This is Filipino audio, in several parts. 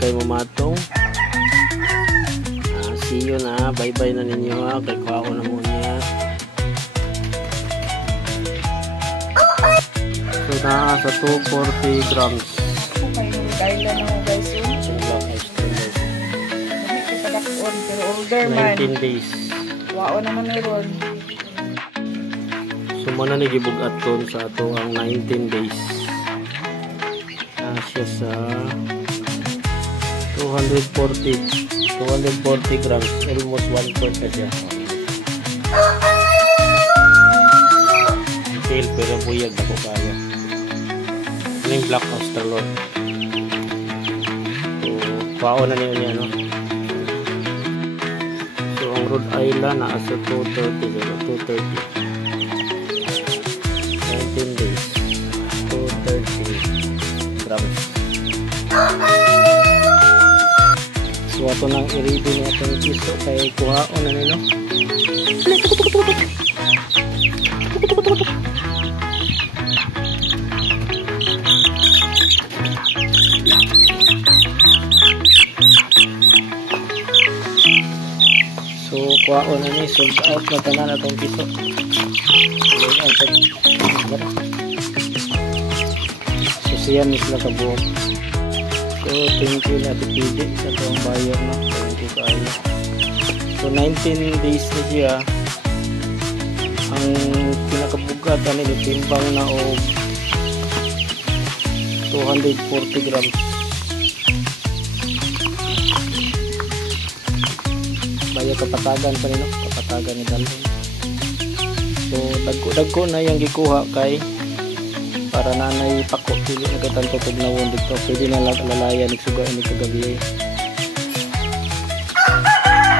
Kay mamatong. See you na. Bye bye na ninyo ha. Kay kuha ko na muna. So na sa 240 grams. Kaya na mo guys. Pero older man. 19 days. Wao naman meron. So muna ni gibugat ton sa ato ang 19 days. Siya sa 240 grams, almost 1 quart na siya. Tail pero buyag ako kaya. Ano yung Black Australorp? So pao na niya no. So ang Rhode Island nasa 230 19 days 230 grams. So ato nang i-ready ni atong piso kay kuhaon na nino. So kuhaon na ni, sold out na tanan atong piso. So siya mismo kabuok. So thank you na tipidi sa itong buyer no. Thank you kayo. So 19 days na siya. Ang pinakabugatan nila timbang na o 240 grams. Baya kapatagan pa nila. Kapatagan ni dalhin. So dagko na yung gikuha kay para nanay pako pili na kay tanto tignawon dito pwede na lalayan igsuga ini kagabi.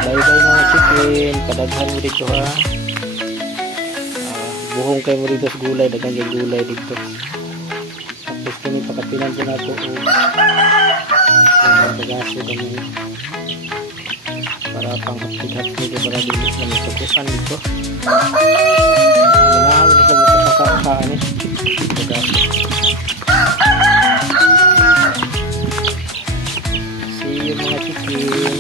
Bye bye mga chicken, padaghan mo dito ha. Buhong kay mo dito sa gulay, daghang kay gulay dito. Tapos kami pakatinan ko na ito bagaso kami para pang hapig-hapig para dili na masukukan dito. Wala na sa makakaan eh. See you mga chicken.